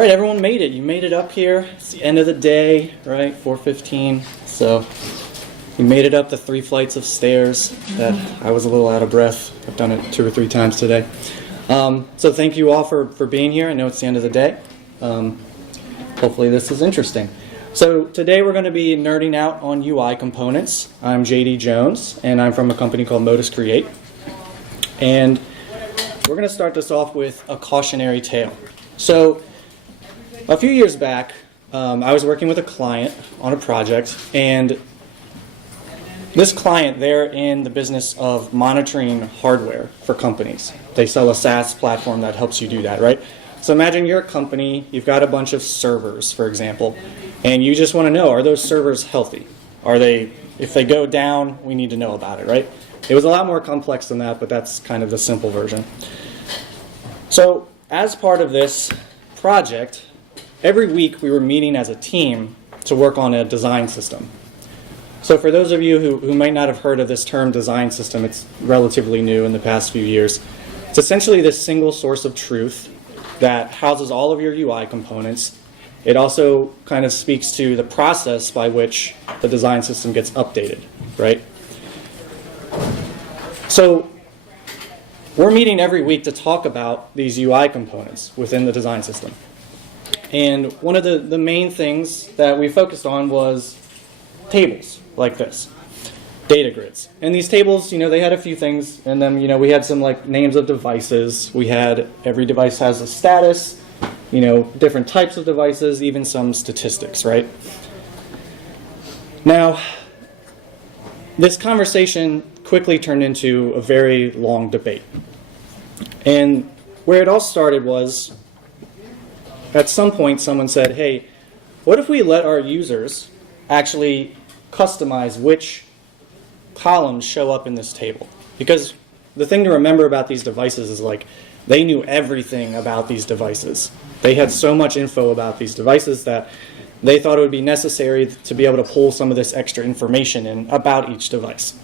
All right, everyone made it. You made it up here. It's the end of the day, right? 4:15. So you made it up the 3 flights of stairs that I was a little out of breath. I've done it 2 or 3 times today. So thank you all for being here. I know it's the end of the day. Hopefully this is interesting. So today we're going to be nerding out on UI components. I'm JD Jones, and I'm from a company called Modus Create. And we're going to start this off with a cautionary tale. So a few years back, I was working with a client on a project, and this client, they're in the business of monitoring hardware for companies. They sell a SaaS platform that helps you do that, right? So imagine you're a company, you've got a bunch of servers, for example, and you just want to know, are those servers healthy? Are they, if they go down, we need to know about it, right? It was a lot more complex than that, but that's kind of the simple version. So as part of this project, every week we were meeting as a team to work on a design system. So for those of you who might not have heard of this term design system, it's relatively new in the past few years. It's essentially this single source of truth that houses all of your UI components. It also kind of speaks to the process by which the design system gets updated, right? So we're meeting every week to talk about these UI components within the design system. And one of the main things that we focused on was tables like this, data grids. And these tables, they had a few things in them. We had some like names of devices. We had every device has a status, different types of devices, even some statistics, right? Now, this conversation quickly turned into a very long debate. And where it all started was, at some point someone said, hey, what if we let our users actually customize which columns show up in this table? Because the thing to remember about these devices is like they knew everything about these devices. They had so much info about these devices that they thought it would be necessary to be able to pull some of this extra information in about each device.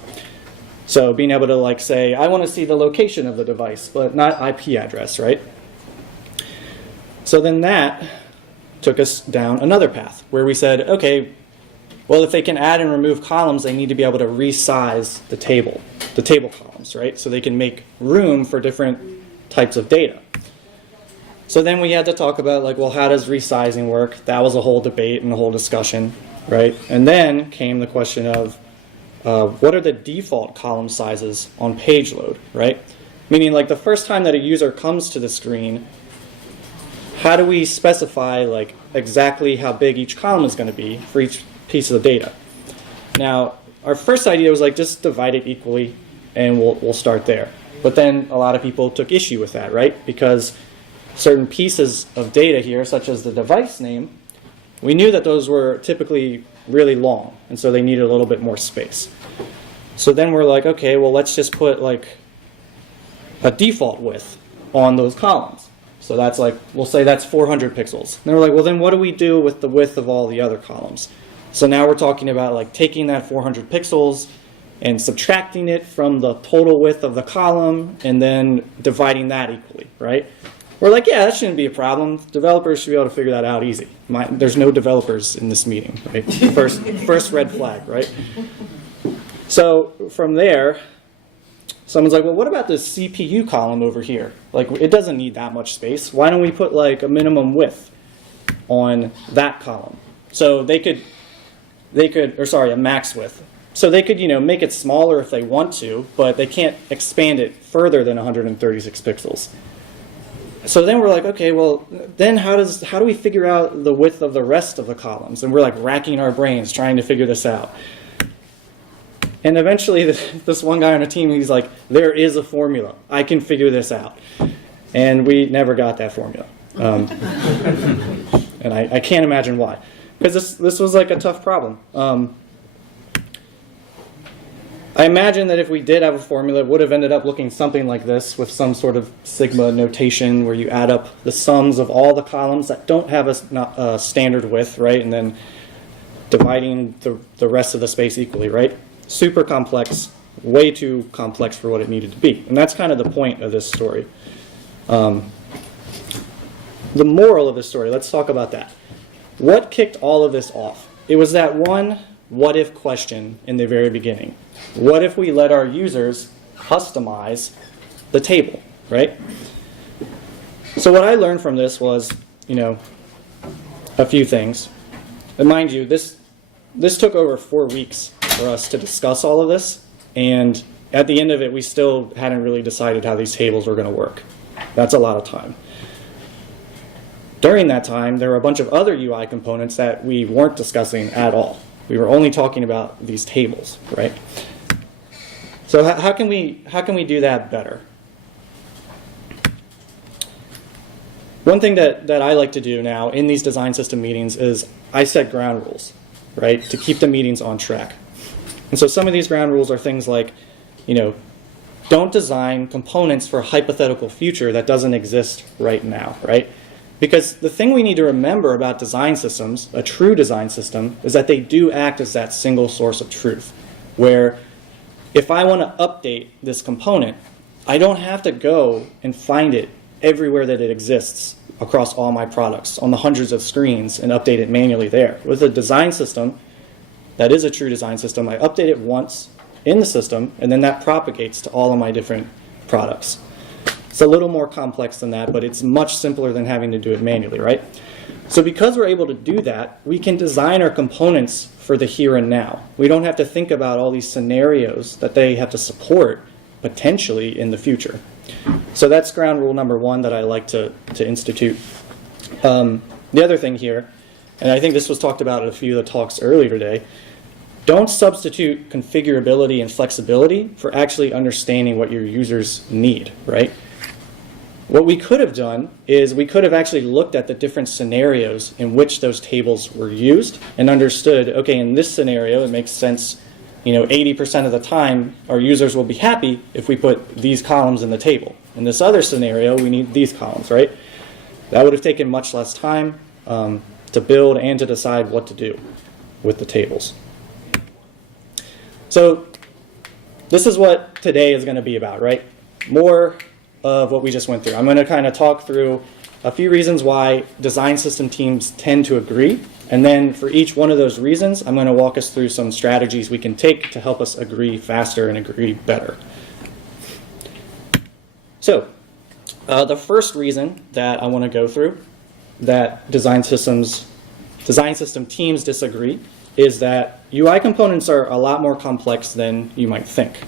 So being able to like say, I want to see the location of the device, but not IP address, right? So then that took us down another path where we said, okay, well, if they can add and remove columns, they need to be able to resize the table columns, right? So they can make room for different types of data. So then we had to talk about, like, well, how does resizing work? That was a whole debate and a whole discussion, right? And then came the question of what are the default column sizes on page load, right? Meaning, like, the first time that a user comes to the screen, how do we specify, like, exactly how big each column is going to be for each piece of data? Now, our first idea was like just divide it equally, and we'll start there. But then a lot of people took issue with that, right? Because certain pieces of data here, such as the device name, we knew that those were typically really long, and so they needed a little bit more space. So then we're like, okay, well, let's just put like a default width on those columns. So that's like, we'll say that's 400 pixels. And they were like, well, then what do we do with the width of all the other columns? So now we're talking about like taking that 400 pixels and subtracting it from the total width of the column and then dividing that equally, right? We're like, yeah, that shouldn't be a problem. Developers should be able to figure that out easy. There's no developers in this meeting, right? First red flag, right? So from there, someone's like, well, what about this CPU column over here? Like, it doesn't need that much space. Why don't we put like a minimum width on that column? So they could, a max width. So they could, make it smaller if they want to, but they can't expand it further than 136 pixels. So then we're like, okay, well, then how do we figure out the width of the rest of the columns? And we're like racking our brains trying to figure this out. And eventually this one guy on the team, he's like, there is a formula. I can figure this out. And we never got that formula. And I can't imagine why. Because this was like a tough problem. I imagine that if we did have a formula, it would have ended up looking something like this with some sort of sigma notation where you add up the sums of all the columns that don't have a standard width, right? And then dividing the rest of the space equally, right? Super complex, way too complex for what it needed to be. And that's kind of the point of this story. the moral of the story, let's talk about that. What kicked all of this off? It was that one what if question in the very beginning. What if we let our users customize the table, right? So what I learned from this was, a few things. And mind you, this took over 4 weeks for us to discuss all of this, and at the end of it, we still hadn't really decided how these tables were going to work. That's a lot of time. During that time, there were a bunch of other UI components that we weren't discussing at all. We were only talking about these tables, right? So how can we do that better? One thing that I like to do now in these design system meetings is I set ground rules, right, to keep the meetings on track. And so some of these ground rules are things like, don't design components for a hypothetical future that doesn't exist right now, right? Because the thing we need to remember about design systems, a true design system, is that they do act as that single source of truth, where if I want to update this component, I don't have to go and find it everywhere that it exists across all my products, on the hundreds of screens, and update it manually there. With a design system that is a true design system, I update it once in the system, and then that propagates to all of my different products. It's a little more complex than that, but it's much simpler than having to do it manually, right? So because we're able to do that, we can design our components for the here and now. We don't have to think about all these scenarios that they have to support potentially in the future. So that's ground rule number one that I like to institute. The other thing here, and I think this was talked about at a few of the talks earlier today, don't substitute configurability and flexibility for actually understanding what your users need, right? What we could have done is we could have actually looked at the different scenarios in which those tables were used and understood, okay, in this scenario it makes sense, 80% of the time our users will be happy if we put these columns in the table. In this other scenario, we need these columns, right? That would have taken much less time to build and to decide what to do with the tables. So this is what today is going to be about, right? More of what we just went through. I'm going to kind of talk through a few reasons why design system teams tend to agree, and then for each one of those reasons, I'm going to walk us through some strategies we can take to help us agree faster and agree better. So the first reason that I want to go through that design system teams disagree is that UI components are a lot more complex than you might think.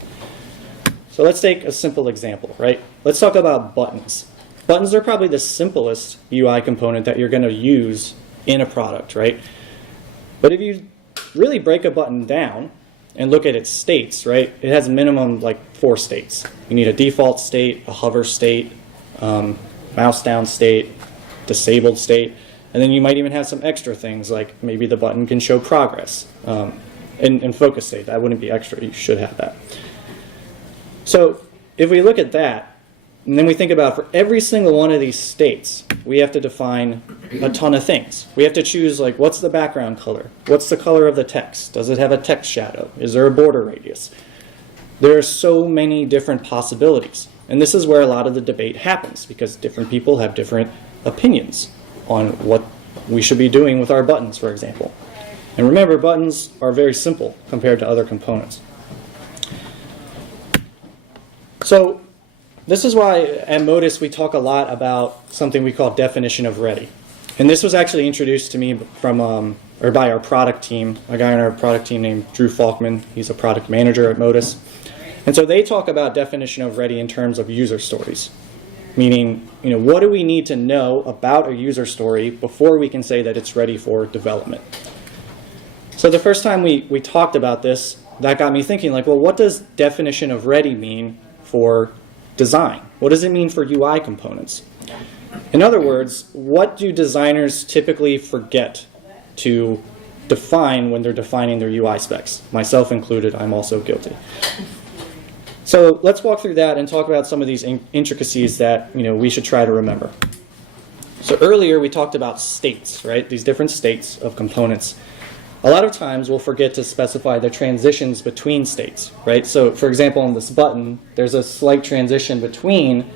So let's take a simple example, right? Let's talk about buttons. Buttons are probably the simplest UI component that you're going to use in a product, right? But if you really break a button down and look at its states, right, it has minimum like 4 states. You need a default state, a hover state, mouse down state, disabled state, and then you might even have some extra things like maybe the button can show progress and focus state. That wouldn't be extra. You should have that. So if we look at that, and then we think about for every single one of these states, we have to define a ton of things. We have to choose like what's the background color? What's the color of the text? Does it have a text shadow? Is there a border radius? There are so many different possibilities. And this is where a lot of the debate happens because different people have different opinions on what we should be doing with our buttons, for example. And remember, buttons are very simple compared to other components. So this is why at Modus we talk a lot about something we call definition of ready. And this was actually introduced to me from by our product team, a guy on our product team named Drew Falkman. He's a product manager at Modus. And so they talk about definition of ready in terms of user stories. Meaning, what do we need to know about a user story before we can say that it's ready for development? So the first time we talked about this, that got me thinking like, well, what does definition of ready mean for design? What does it mean for UI components? In other words, what do designers typically forget to define when they're defining their UI specs? Myself included, I'm also guilty. So let's walk through that and talk about some of these intricacies that we should try to remember. So earlier we talked about states, right? These different states of components. A lot of times we'll forget to specify the transitions between states, right? So for example, on this button, there's a slight transition between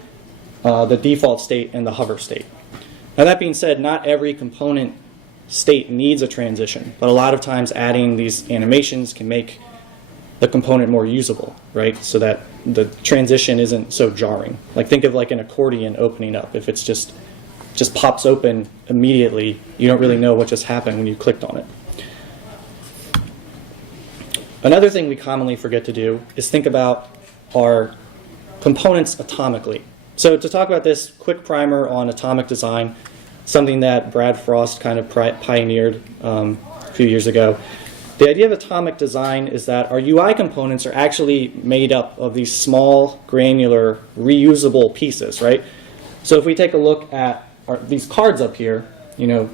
the default state and the hover state. Now that being said, not every component state needs a transition, but a lot of times adding these animations can make the component more usable, right? So that the transition isn't so jarring. Like think of like an accordion opening up. If it's just pops open immediately, you don't really know what just happened when you clicked on it. Another thing we commonly forget to do is think about our components atomically. So to talk about this, quick primer on atomic design, something that Brad Frost kind of pioneered a few years ago. The idea of atomic design is that our UI components are actually made up of these small, granular, reusable pieces, right? So if we take a look at these cards up here, you know,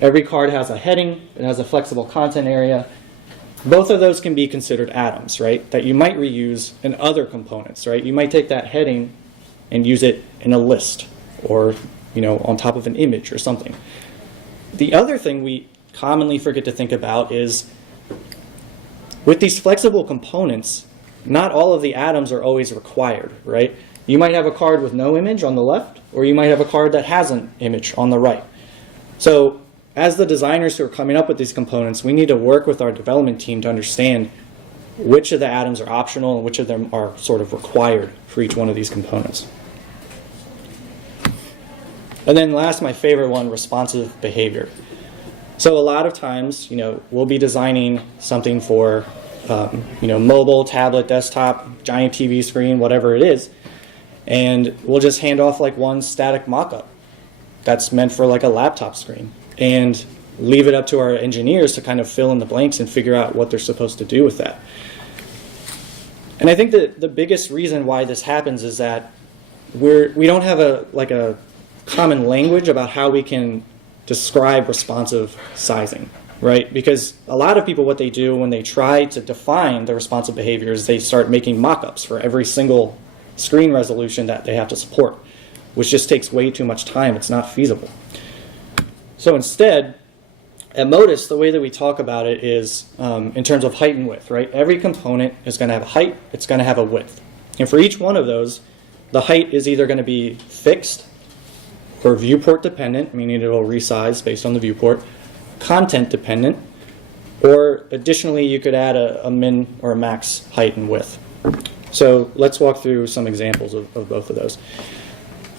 every card has a heading, it has a flexible content area. Both of those can be considered atoms, right? That you might reuse in other components, right? You might take that heading and use it in a list or, you know, on top of an image or something. The other thing we commonly forget to think about is with these flexible components, not all of the atoms are always required, right? You might have a card with no image on the left, or you might have a card that has an image on the right. So as the designers who are coming up with these components, we need to work with our development team to understand which of the atoms are optional and which of them are sort of required for each one of these components. And then last, my favorite one, responsive behavior. So a lot of times, you know, we'll be designing something for, you know, mobile, tablet, desktop, giant TV screen, whatever it is, and we'll just hand off like one static mock-up that's meant for like a laptop screen and leave it up to our engineers to kind of fill in the blanks and figure out what they're supposed to do with that. And I think that the biggest reason why this happens is that we don't have a common language about how we can describe responsive sizing, right? Because a lot of people, what they do when they try to define the responsive behavior is they start making mock-ups for every single screen resolution that they have to support, which just takes way too much time. It's not feasible. So instead, at Modus, the way that we talk about it is in terms of height and width, right? Every component is going to have a height, it's going to have a width. And for each one of those, the height is either going to be fixed or viewport dependent, meaning it will resize based on the viewport, content dependent, or additionally you could add a min or a max height and width. So let's walk through some examples of both of those.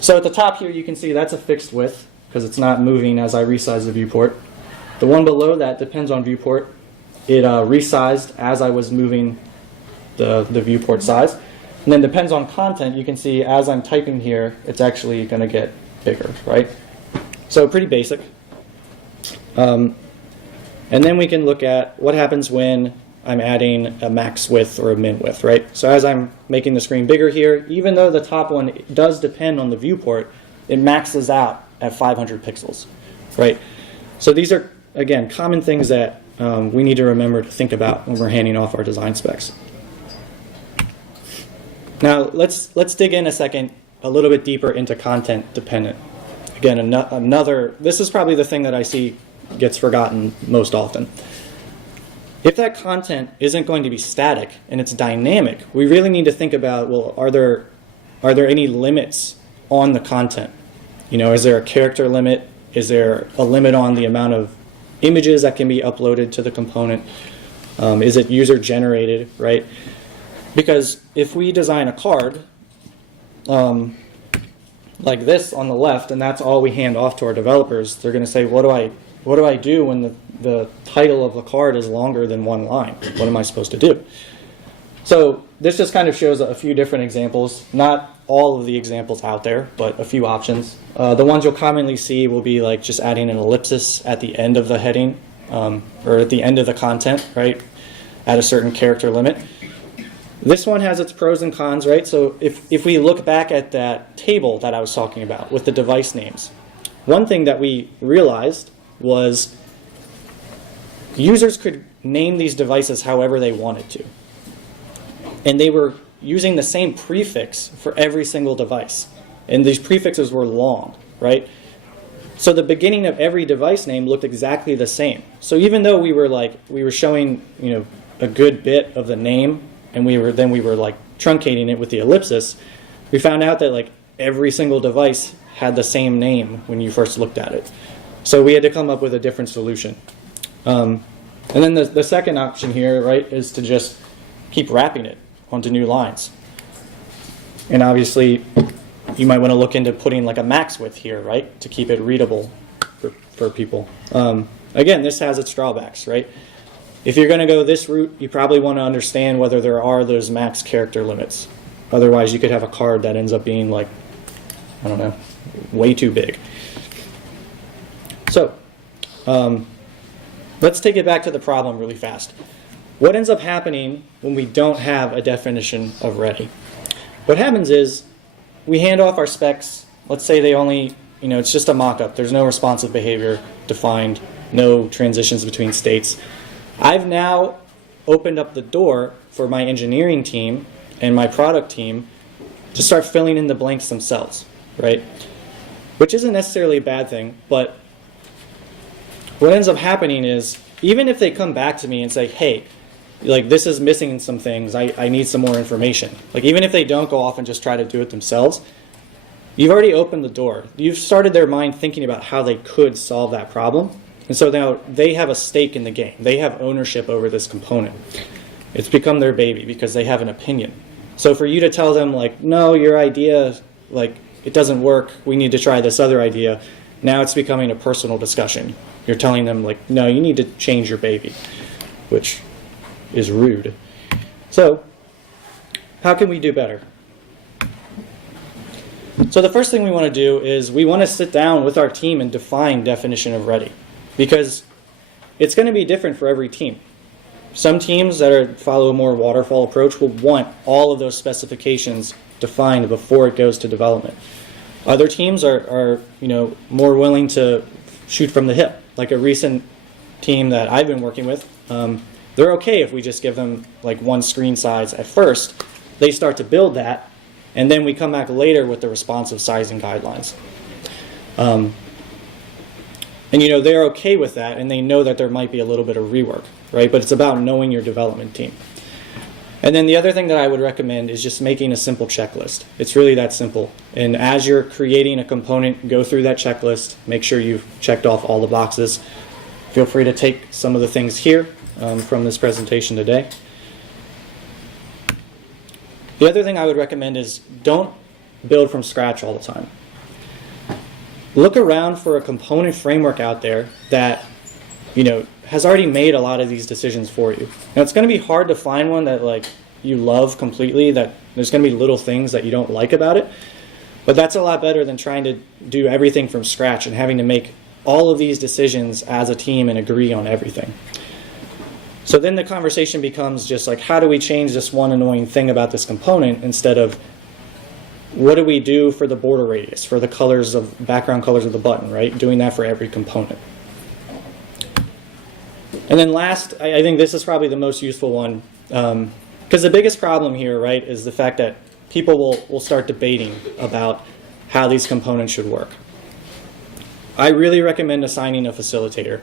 So at the top here you can see that's a fixed width because it's not moving as I resize the viewport. The one below that depends on viewport. It resized as I was moving the viewport size. And then depends on content, you can see as I'm typing here, it's actually going to get bigger, right? So pretty basic. And then we can look at what happens when I'm adding a max width or a min width, right? So as I'm making the screen bigger here, even though the top one does depend on the viewport, it maxes out at 500 pixels, right? So these are, again, common things that we need to remember to think about when we're handing off our design specs. Now let's dig in a second a little bit deeper into content dependent. Again, this is probably the thing that I see gets forgotten most often. If that content isn't going to be static and it's dynamic, we really need to think about, well, are there any limits on the content? You know, is there a character limit? Is there a limit on the amount of images that can be uploaded to the component? Is it user generated, right? Because if we design a card like this on the left, and that's all we hand off to our developers, they're going to say, what do I do when the title of the card is longer than one line? What am I supposed to do? So this just kind of shows a few different examples. Not all of the examples out there, but a few options. The ones you'll commonly see will be like just adding an ellipsis at the end of the heading or at the end of the content, right, at a certain character limit. This one has its pros and cons, right? So if we look back at that table that I was talking about with the device names, one thing that we realized was users could name these devices however they wanted to. And they were using the same prefix for every single device. And these prefixes were long, right? So the beginning of every device name looked exactly the same. So even though we were showing, you know, a good bit of the name, and we were like truncating it with the ellipsis, we found out that like every single device had the same name when you first looked at it. So we had to come up with a different solution. And then the second option here, right, is to just keep wrapping it onto new lines. And obviously, you might want to look into putting like a max width here, right, to keep it readable for people. Again, this has its drawbacks, right? If you're going to go this route, you probably want to understand whether there are those max character limits. Otherwise, you could have a card that ends up being like, I don't know, way too big. So, let's take it back to the problem really fast. What ends up happening when we don't have a definition of ready? What happens is we hand off our specs. Let's say they only, it's just a mock-up. There's no responsive behavior defined, no transitions between states. I've now opened up the door for my engineering team and my product team to start filling in the blanks themselves, right? Which isn't necessarily a bad thing, but what ends up happening is even if they come back to me and say, hey, like this is missing some things, I need some more information. Like even if they don't go off and just try to do it themselves, you've already opened the door. You've started their mind thinking about how they could solve that problem. And so now they have a stake in the game. They have ownership over this component. It's become their baby because they have an opinion. So for you to tell them like, no, your idea, like it doesn't work, we need to try this other idea, now it's becoming a personal discussion. You're telling them like, no, you need to change your baby, which is rude. So how can we do better? So the first thing we want to do is we want to sit down with our team and define definition of ready, because it's going to be different for every team. Some teams that follow a more waterfall approach will want all of those specifications defined before it goes to development. Other teams are more willing to shoot from the hip. Like a recent team that I've been working with, they're okay if we just give them like one screen size at first. They start to build that, and then we come back later with the responsive sizing guidelines. And they're okay with that, and they know that there might be a little bit of rework, right? But it's about knowing your development team. And then the other thing that I would recommend is just making a simple checklist. It's really that simple. And as you're creating a component, go through that checklist, make sure you've checked off all the boxes. Feel free to take some of the things here from this presentation today. The other thing I would recommend is don't build from scratch all the time. Look around for a component framework out there that has already made a lot of these decisions for you. Now it's going to be hard to find one that like you love completely, that there's going to be little things that you don't like about it, but that's a lot better than trying to do everything from scratch and having to make all of these decisions as a team and agree on everything. So then the conversation becomes just like, how do we change this one annoying thing about this component, instead of what do we do for the border radius, for the colors of background colors of the button, right? Doing that for every component. And then last, I think this is probably the most useful one, because the biggest problem here, right, is the fact that people will start debating about how these components should work. I really recommend assigning a facilitator.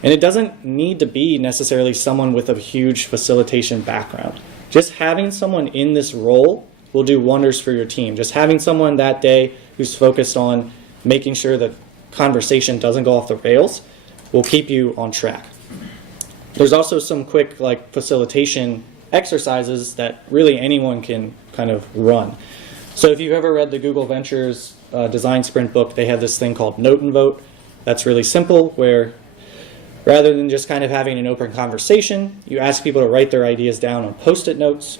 And it doesn't need to be necessarily someone with a huge facilitation background. Just having someone in this role will do wonders for your team. Just having someone that day who's focused on making sure that conversation doesn't go off the rails will keep you on track. There's also some quick facilitation exercises that really anyone can kind of run. So if you've ever read the Google Ventures design sprint book, they have this thing called Note and Vote. That's really simple, where rather than just kind of having an open conversation, you ask people to write their ideas down on Post-it notes.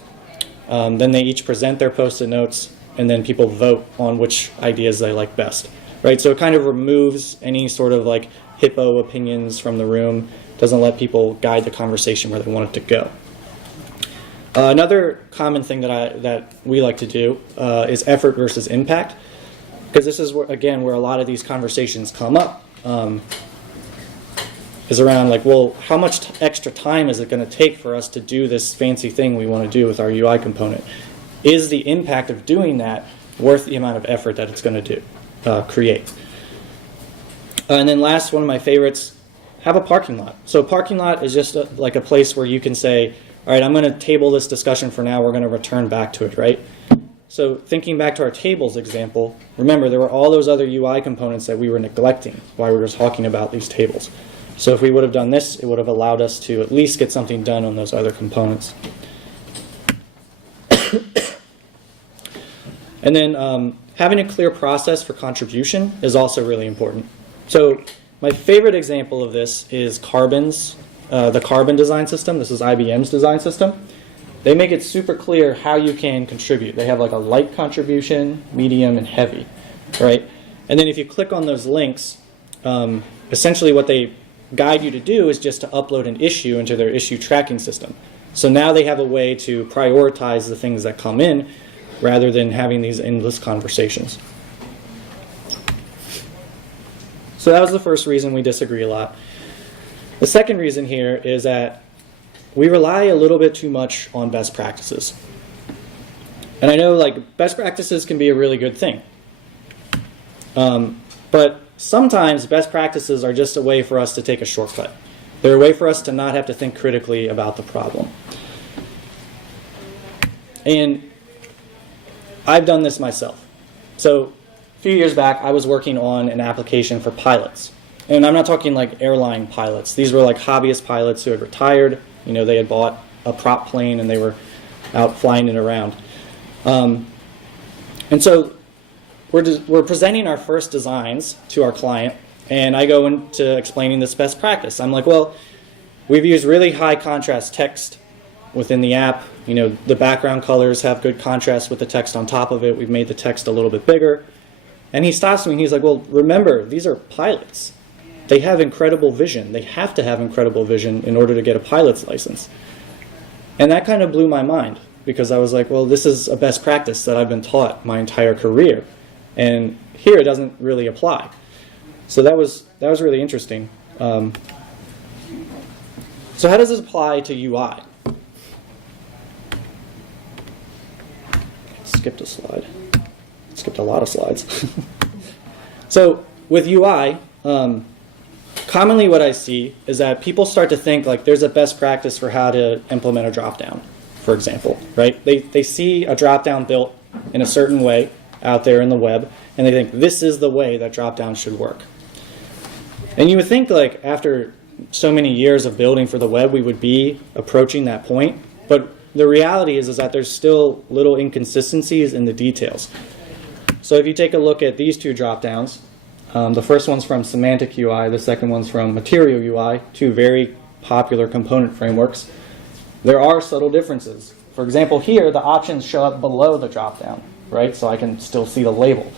Then they each present their Post-it notes, and then people vote on which ideas they like best. Right? So it kind of removes any sort of like hippo opinions from the room, doesn't let people guide the conversation where they want it to go. Another common thing that we like to do is effort versus impact, because this is again where a lot of these conversations come up. Is around like, well, how much extra time is it going to take for us to do this fancy thing we want to do with our UI component? Is the impact of doing that worth the amount of effort that it's going to create? And then last, one of my favorites, have a parking lot. So a parking lot is just like a place where you can say, all right, I'm going to table this discussion for now, we're going to return back to it, right? So thinking back to our tables example, remember there were all those other UI components that we were neglecting while we were talking about these tables. So if we would have done this, it would have allowed us to at least get something done on those other components. And then having a clear process for contribution is also really important. So my favorite example of this is Carbon's, the Carbon design system. This is IBM's design system. They make it super clear how you can contribute. They have like a light contribution, medium, and heavy, right? And then if you click on those links, essentially what they guide you to do is just to upload an issue into their issue tracking system. So now they have a way to prioritize the things that come in rather than having these endless conversations. So that was the first reason we disagree a lot. The second reason here is that we rely a little bit too much on best practices. And I know like best practices can be a really good thing. But sometimes best practices are just a way for us to take a shortcut. They're a way for us to not have to think critically about the problem. And I've done this myself. So a few years back, I was working on an application for pilots. And I'm not talking like airline pilots. These were like hobbyist pilots who had retired. You know, they had bought a prop plane and they were out flying it around. And so we're presenting our first designs to our client, and I go into explaining this best practice. I'm like, well, we've used really high contrast text within the app. You know, the background colors have good contrast with the text on top of it. We've made the text a little bit bigger. And he stops me and he's like, well, remember, these are pilots. They have incredible vision. They have to have incredible vision in order to get a pilot's license. And that kind of blew my mind because I was like, well, this is a best practice that I've been taught my entire career. And here it doesn't really apply. So that was really interesting. So how does this apply to UI? Skipped a slide. Skipped a lot of slides. So with UI, commonly what I see is that people start to think like there's a best practice for how to implement a dropdown, for example, right? They see a dropdown built in a certain way out there in the web, and they think this is the way that dropdown should work. And you would think like after so many years of building for the web, we would be approaching that point, but the reality is that there's still little inconsistencies in the details. So if you take a look at these two dropdowns, the first one's from Semantic UI, the second one's from Material UI, two very popular component frameworks. There are subtle differences. For example, here the options show up below the dropdown, right? So I can still see the label.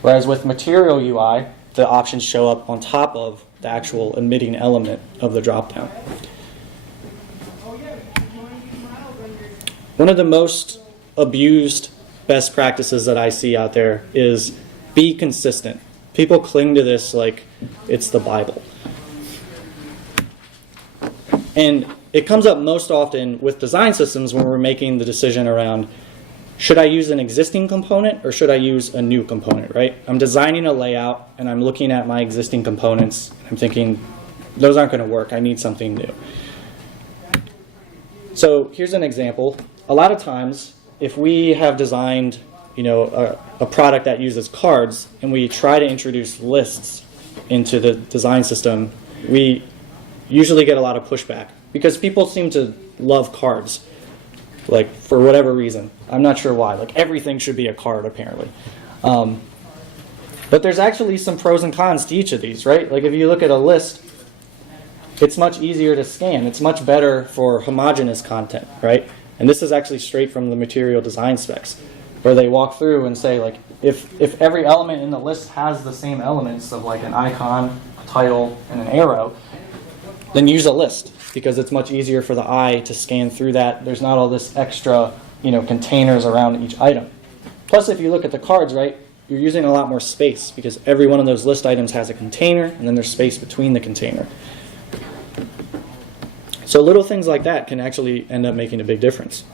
Whereas with Material UI, the options show up on top of the actual emitting element of the dropdown. One of the most abused best practices that I see out there is be consistent. People cling to this like it's the Bible. And it comes up most often with design systems when we're making the decision around, should I use an existing component or should I use a new component, right? I'm designing a layout and I'm looking at my existing components. I'm thinking, those aren't going to work. I need something new. So here's an example. A lot of times, if we have designed a product that uses cards and we try to introduce lists into the design system, we usually get a lot of pushback because people seem to love cards, like for whatever reason. I'm not sure why. Like everything should be a card apparently. But there's actually some pros and cons to each of these, right? Like if you look at a list, it's much easier to scan. It's much better for homogeneous content, right? And this is actually straight from the material design specs, where they walk through and say, like, if every element in the list has the same elements of like an icon, a title, and an arrow, then use a list because it's much easier for the eye to scan through that. There's not all this extra, containers around each item. Plus, if you look at the cards, right, you're using a lot more space because every one of those list items has a container, and then there's space between the container. So little things like that can actually end up making a big difference.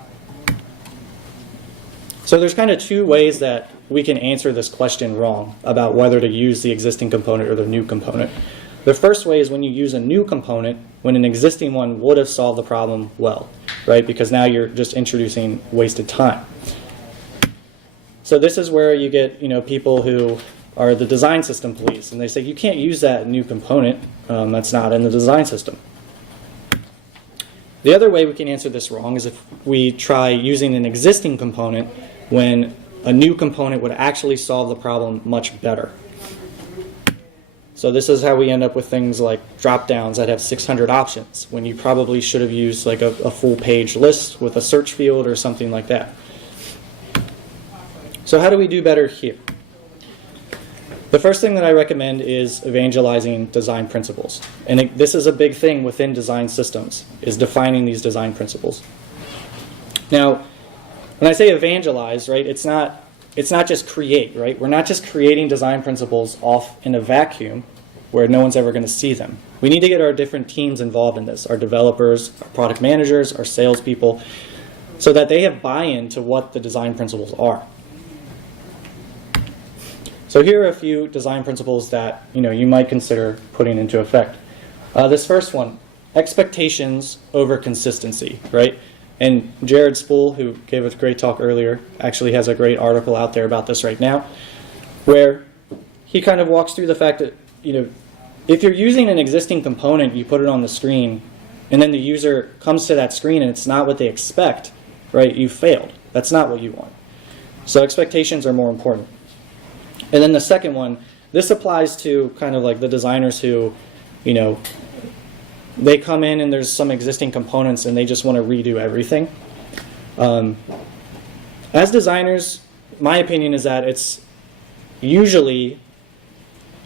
So there's kind of two ways that we can answer this question wrong about whether to use the existing component or the new component. The first way is when you use a new component when an existing one would have solved the problem well, right? Because now you're just introducing wasted time. So this is where you get people who are the design system police, and they say you can't use that new component that's not in the design system. The other way we can answer this wrong is if we try using an existing component when a new component would actually solve the problem much better. So this is how we end up with things like drop-downs that have 600 options when you probably should have used like a full-page list with a search field or something like that. So how do we do better here? The first thing that I recommend is evangelizing design principles. And this is a big thing within design systems, is defining these design principles. Now, when I say evangelize, right, it's not just create, right? We're not just creating design principles off in a vacuum where no one's ever going to see them. We need to get our different teams involved in this, our developers, our product managers, our salespeople, so that they have buy-in to what the design principles are. So here are a few design principles that you might consider putting into effect. This first one, expectations over consistency, right? And Jared Spool, who gave a great talk earlier, actually has a great article out there about this right now, where he kind of walks through the fact that if you're using an existing component, you put it on the screen, and then the user comes to that screen and it's not what they expect, right? You failed. That's not what you want. So expectations are more important. And then the second one, this applies to kind of like the designers who, they come in and there's some existing components and they just want to redo everything. As designers, my opinion is that it's usually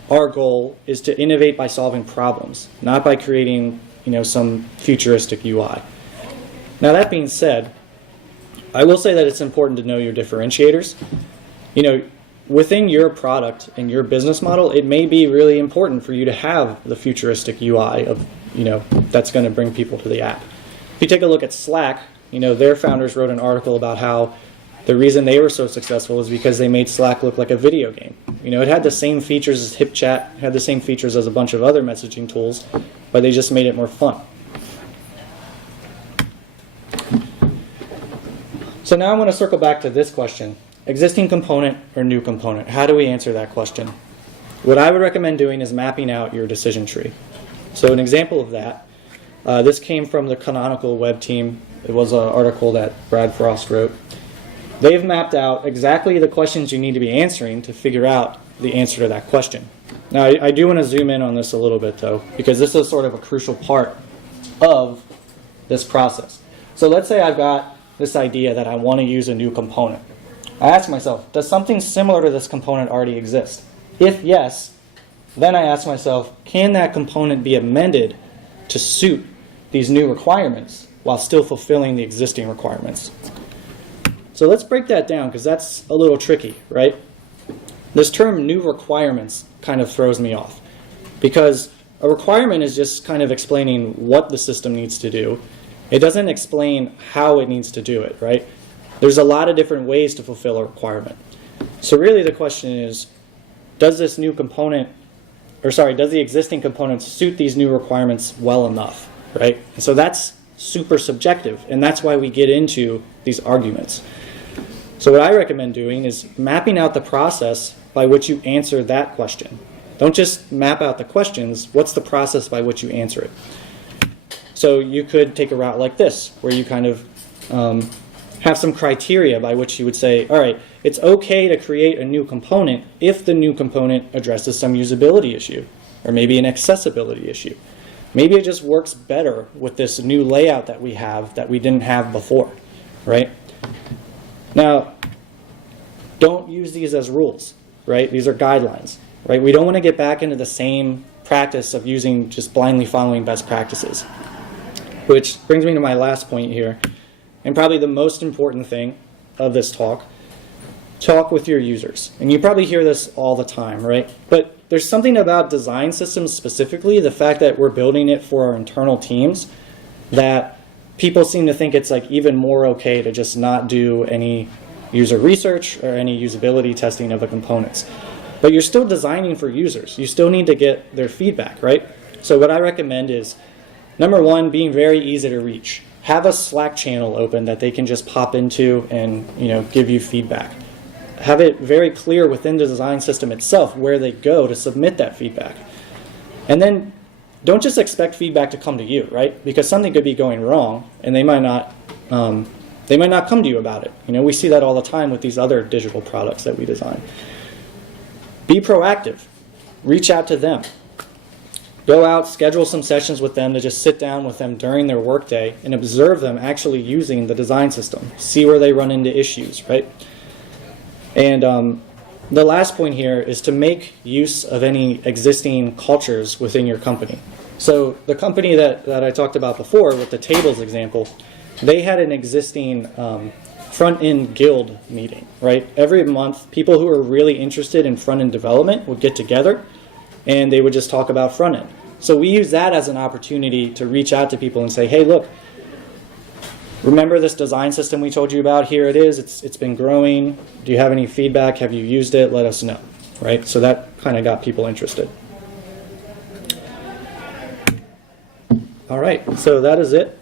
our goal is to innovate by solving problems, not by creating some futuristic UI. Now that being said, I will say that it's important to know your differentiators. Within your product and your business model, it may be really important for you to have the futuristic UI of, that's going to bring people to the app. If you take a look at Slack, their founders wrote an article about how the reason they were so successful is because they made Slack look like a video game. It had the same features as HipChat, had the same features as a bunch of other messaging tools, but they just made it more fun. So now I want to circle back to this question. Existing component or new component? How do we answer that question? What I would recommend doing is mapping out your decision tree. So an example of that, this came from the Canonical web team. It was an article that Brad Frost wrote. They've mapped out exactly the questions you need to be answering to figure out the answer to that question. Now, I do want to zoom in on this a little bit, though, because this is sort of a crucial part of this process. So let's say I've got this idea that I want to use a new component. I ask myself, does something similar to this component already exist? If yes, then I ask myself, can that component be amended to suit these new requirements while still fulfilling the existing requirements? So let's break that down, because that's a little tricky, right? This term new requirements kind of throws me off, because a requirement is just kind of explaining what the system needs to do. It doesn't explain how it needs to do it, right? There's a lot of different ways to fulfill a requirement. So really the question is, does this new component, does the existing component suit these new requirements well enough, right? And so that's super subjective, and that's why we get into these arguments. So what I recommend doing is mapping out the process by which you answer that question. Don't just map out the questions, what's the process by which you answer it? So you could take a route like this, where you kind of have some criteria by which you would say, all right, it's okay to create a new component if the new component addresses some usability issue, or maybe an accessibility issue. Maybe it just works better with this new layout that we have that we didn't have before, right? Now, don't use these as rules, right? These are guidelines, right? We don't want to get back into the same practice of just blindly following best practices. Which brings me to my last point here, and probably the most important thing of this talk. Talk with your users. And you probably hear this all the time, right? But there's something about design systems specifically, the fact that we're building it for our internal teams, that people seem to think it's like even more okay to just not do any user research or any usability testing of the components. But you're still designing for users. You still need to get their feedback, right? So what I recommend is, number one, being very easy to reach. Have a Slack channel open that they can just pop into and give you feedback. have it very clear within the design system itself where they go to submit that feedback. And then don't just expect feedback to come to you, right? Because something could be going wrong, and they might not come to you about it. You know, we see that all the time with these other digital products that we design. Be proactive. Reach out to them. Go out, schedule some sessions with them to just sit down with them during their workday and observe them actually using the design system. See where they run into issues, right? And the last point here is to make use of any existing cultures within your company. So the company that I talked about before with the tables example, they had an existing front-end guild meeting, right? Every month, people who are really interested in front-end development would get together and they would just talk about front-end. So we use that as an opportunity to reach out to people and say, hey, look, remember this design system we told you about? Here it is. It's been growing. Do you have any feedback? Have you used it? Let us know, right? So that kind of got people interested. All right, so that is it.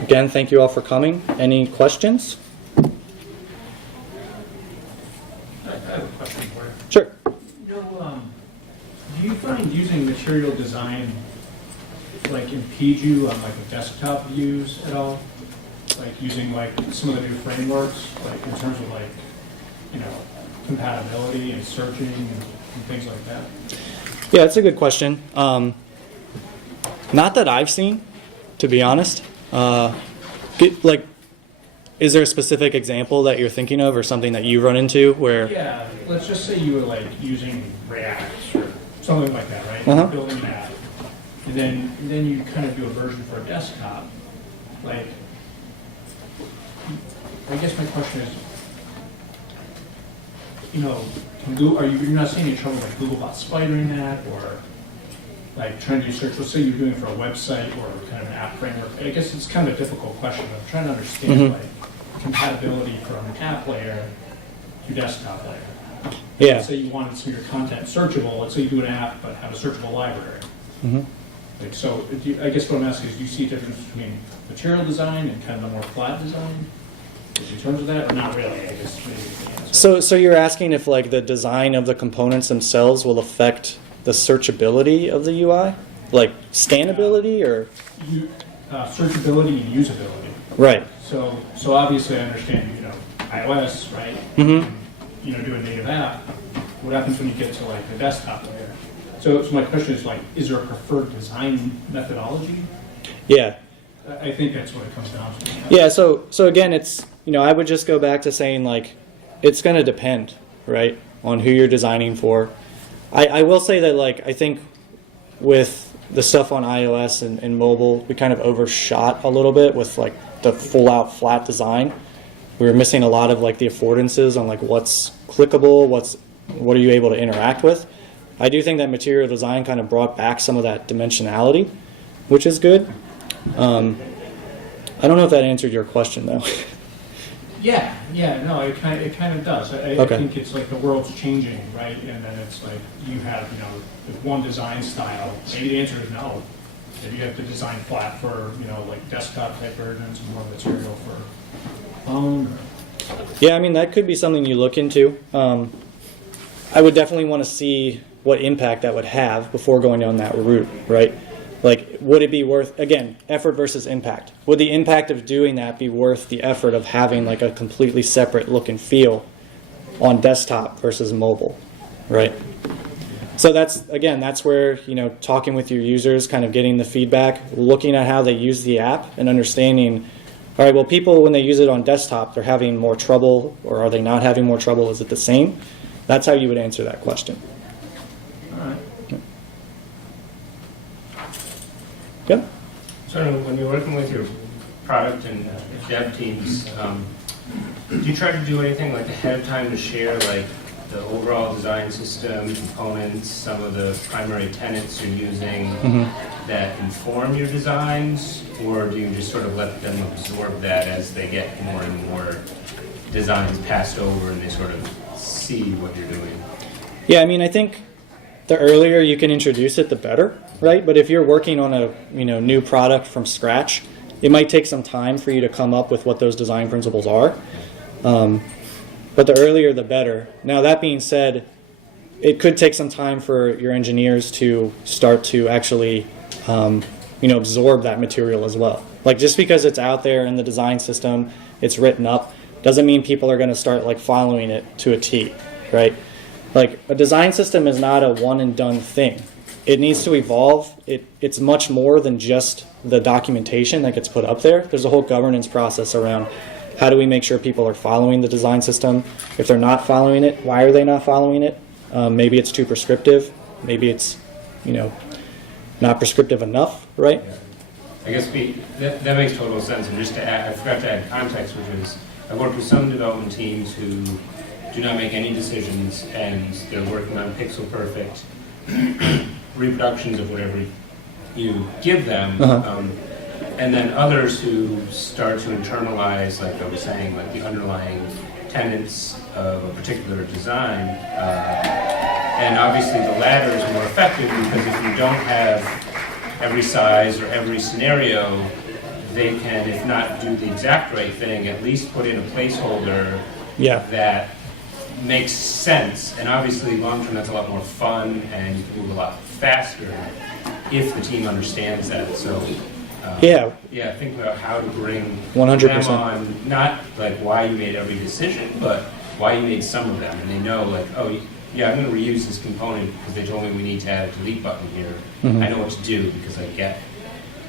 Again, thank you all for coming. Any questions? I have a question for you. Sure. Do you find using material design like impede you on like the desktop views at all? Like using like some of the new frameworks, like in terms of like, you know, compatibility and searching and things like that? Yeah, that's a good question. Not that I've seen, to be honest. Like, is there a specific example that you're thinking of, or something that you run into where? Yeah, let's just say you were like using React or something like that, right? Uh-huh. Building an app, and then you kind of do a version for a desktop. Like, I guess my question is, you know, you're not seeing any trouble like Googlebot spidering that, or like trying to do search? Let's say you're doing it for a website or kind of an app framework. I guess it's kind of a difficult question. I'm trying to understand like compatibility from an app layer to desktop layer. Yeah. Let's say you wanted some of your content searchable. Let's say you do an app but have a searchable library. Like, so I guess what I'm asking is, do you see a difference between material design and kind of the more flat design in terms of that, or not really? I guess maybe the answer. So you're asking if like the design of the components themselves will affect the searchability of the UI, like scannability, or searchability and usability. right? So obviously I understand, you know, iOS, right? You know, do a native app. What happens when you get to like the desktop layer? So my question is like, is there a preferred design methodology? Yeah. I think that's what it comes down to. Yeah. So again, it's, you know, I would just go back to saying like, it's going to depend, right, on who you're designing for. I will say that like, I think with the stuff on iOS and mobile, we kind of overshot a little bit with like the full out flat design. We were missing a lot of like the affordances on like what's clickable, what are you able to interact with. I do think that material design kind of brought back some of that dimensionality, which is good. I don't know if that answered your question though. Yeah, no, it kind of does. I think it's like the world's changing, right? And then it's like you have, you know, one design style. Maybe the answer is no. Maybe you have to design flat for, you know, like desktop type versions, more material for phone. Yeah, I mean, that could be something you look into. I would definitely want to see what impact that would have before going down that route, right? Like, would it be worth, again, effort versus impact? Would the impact of doing that be worth the effort of having like a completely separate look and feel on desktop versus mobile, right? So that's where, you know, talking with your users, kind of getting the feedback, looking at how they use the app and understanding, all right, well, people, when they use it on desktop, they're having more trouble, or are they not having more trouble? Is it the same? That's how you would answer that question. All right. Yep. So when you're working with your product and dev teams, do you try to do anything like ahead of time to share like the overall design system, components, some of the primary tenets you're using that inform your designs, or do you just sort of let them absorb that as they get more and more designs passed over and they sort of see what you're doing? Yeah, I mean, I think the earlier you can introduce it, the better, right? But if you're working on a new product from scratch, it might take some time for you to come up with what those design principles are. but the earlier the better. Now that being said, it could take some time for your engineers to start to actually absorb that material as well. Like just because it's out there in the design system, it's written up, doesn't mean people are going to start like following it to a T, right? Like a design system is not a one and done thing. It needs to evolve. It's much more than just the documentation that gets put up there. There's a whole governance process around how do we make sure people are following the design system. If they're not following it, why are they not following it? Maybe it's too prescriptive. Maybe it's, not prescriptive enough, right? Yeah. I guess that makes total sense. And just to add, I forgot to add context, which is I've worked with some development teams who do not make any decisions, and they're working on pixel perfect reproductions of whatever you give them. And then others who start to internalize, like I was saying, like the underlying tenets of a particular design. And obviously the latter is more effective because if you don't have every size or every scenario, they can, if not do the exact right thing, at least put in a placeholder that makes sense. And obviously long term that's a lot more fun and you can move a lot faster if the team understands that. So think about how to bring 100%. them on, not like why you made every decision, but why you made some of them. And they know like, oh yeah, I'm going to reuse this component because they told me we need to add a delete button here. I know what to do because I get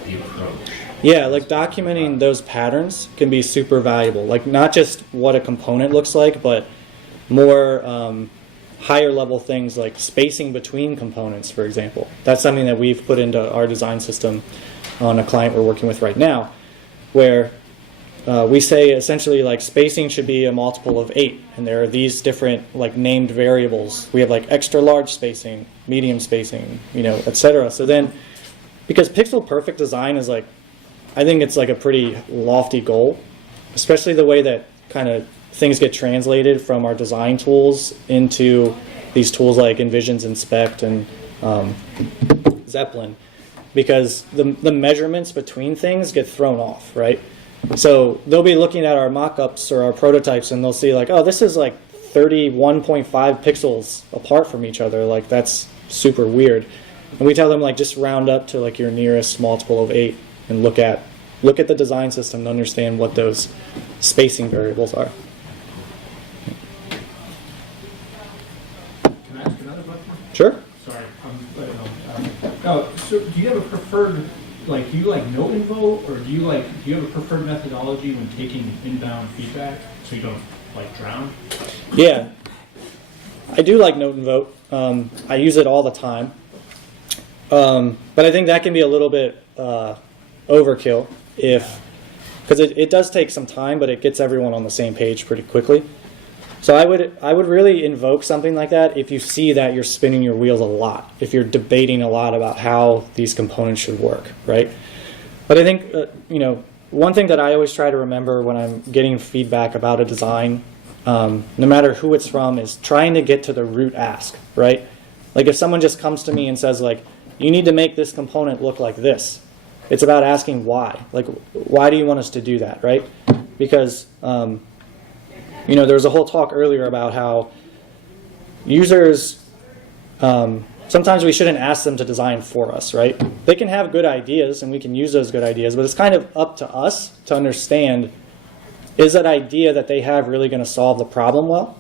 the approach. Yeah, like documenting those patterns can be super valuable. Like not just what a component looks like, but more higher level things like spacing between components, for example. That's something that we've put into our design system on a client we're working with right now, where we say essentially like spacing should be a multiple of 8, and there are these different like named variables. We have like extra large spacing, medium spacing, etc. So then, because pixel perfect design is like, I think it's like a pretty lofty goal, especially the way that kind of things get translated from our design tools into these tools like Envisions, Inspect, and Zeppelin, because the measurements between things get thrown off, right? So they'll be looking at our mock-ups or our prototypes and they'll see like, oh, this is like 31.5 pixels apart from each other. Like that's super weird. And we tell them like just round up to like your nearest multiple of 8 and look at the design system to understand what those spacing variables are. Can I ask another question? Sure. Sorry. So do you have a preferred, like, do you like note and vote, or do you have a preferred methodology when taking inbound feedback so you don't like drown? Yeah, I do like note and vote. I use it all the time, but I think that can be a little bit overkill because it does take some time, but it gets everyone on the same page pretty quickly. So I would really invoke something like that if you see that you're spinning your wheels a lot, if you're debating a lot about how these components should work, right? But I think, one thing that I always try to remember when I'm getting feedback about a design, no matter who it's from, is trying to get to the root ask, right? Like if someone just comes to me and says like, you need to make this component look like this, it's about asking why. Like, why do you want us to do that, right? Because, there was a whole talk earlier about how users, sometimes we shouldn't ask them to design for us, right? They can have good ideas and we can use those good ideas, but it's kind of up to us to understand, is that idea that they have really going to solve the problem well,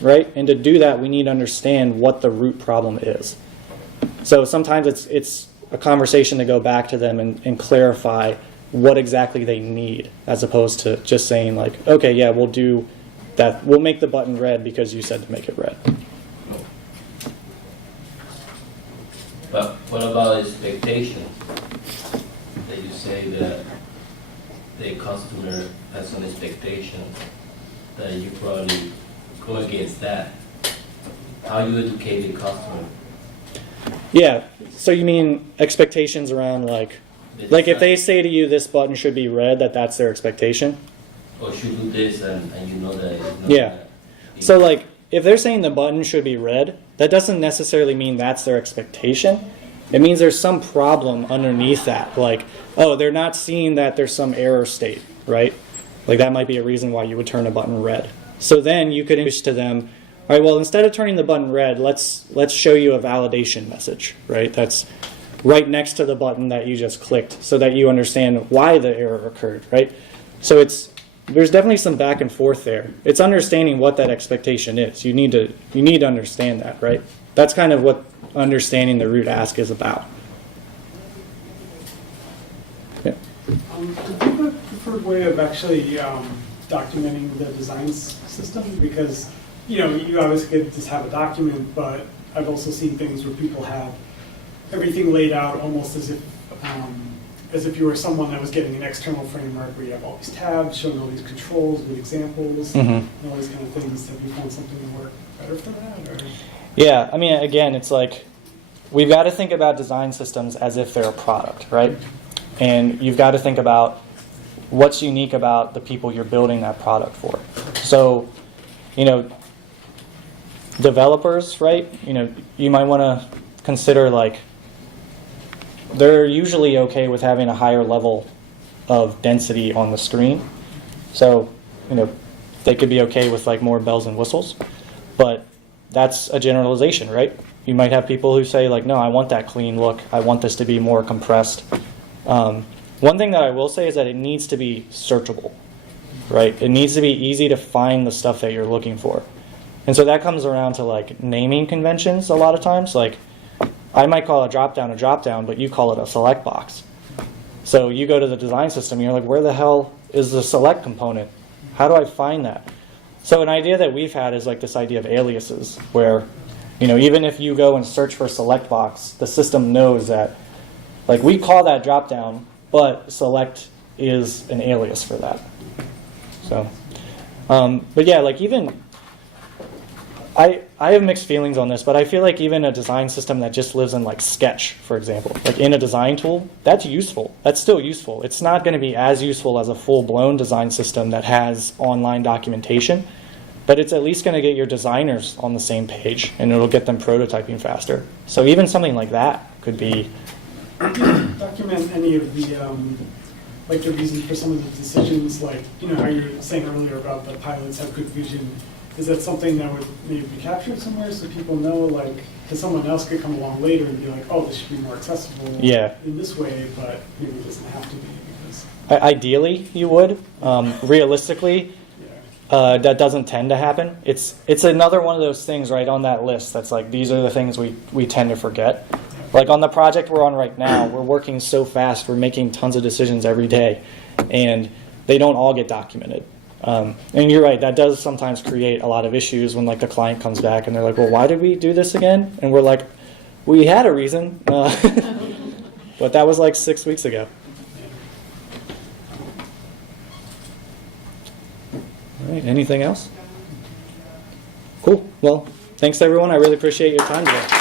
right? And to do that, we need to understand what the root problem is. So sometimes it's a conversation to go back to them and clarify what exactly they need, as opposed to just saying like, okay, yeah, we'll do that. We'll make the button red because you said to make it red. But what about expectations? That you say that the customer has an expectation that you probably go against that. How you educate the customer? Yeah, so you mean expectations around like if they say to you this button should be red, that's their expectation? Or should do this and you know that it's not Yeah. that. So like if they're saying the button should be red, that doesn't necessarily mean that's their expectation. It means there's some problem underneath that. Like, oh, they're not seeing that there's some error state, right? Like that might be a reason why you would turn a button red. So then you could introduce to them, all right, well, instead of turning the button red, let's show you a validation message, right? That's right next to the button that you just clicked so that you understand why the error occurred, right? So there's definitely some back and forth there. It's understanding what that expectation is. You need to understand that, right? That's kind of what understanding the root ask is about. Yeah. Do you have a preferred way of actually documenting the design system? Because, you know, you obviously could just have a document, but I've also seen things where people have everything laid out almost as if you were someone that was getting an external framework where you have all these tabs showing all these controls with examples and all these kind of things. Have you found something to work better for that? Or? Yeah, I mean, again, it's like we've got to think about design systems as if they're a product, right? And you've got to think about what's unique about the people you're building that product for. So, you know, developers, right? You know, you might want to consider like they're usually okay with having a higher level of density on the screen. So, you know, they could be okay with like more bells and whistles, but that's a generalization, right? You might have people who say like, no, I want that clean look. I want this to be more compressed. One thing that I will say is that it needs to be searchable, right? It needs to be easy to find the stuff that you're looking for. And so that comes around to like naming conventions a lot of times. Like I might call a drop-down, but you call it a select box. So you go to the design system, and you're like, where the hell is the select component? How do I find that? So an idea that we've had is like this idea of aliases, where, you know, even if you go and search for select box, the system knows that, like, we call that drop-down, but select is an alias for that. So, but yeah, like even, I have mixed feelings on this, but I feel like even a design system that just lives in like Sketch, for example, like in a design tool, that's useful. That's still useful. It's not going to be as useful as a full-blown design system that has online documentation, but it's at least going to get your designers on the same page, and it'll get them prototyping faster. So even something like that could be. Document any of the, like the reason for some of the decisions, like, you know, how you were saying earlier about the pilots have good vision. Is that something that would maybe be captured somewhere so people know, like, because someone else could come along later and be like, oh, this should be more accessible in this way, but maybe it doesn't have to be because... Ideally, you would. Realistically, that doesn't tend to happen. It's another one of those things right on that list that's like, these are the things we tend to forget. Like on the project we're on right now, we're working so fast, we're making tons of decisions every day, and they don't all get documented. And you're right, that does sometimes create a lot of issues when like the client comes back and they're like, well, why did we do this again? And we're like, we had a reason, but that was like 6 weeks ago. All right, anything else? Cool. Well, thanks everyone. I really appreciate your time today.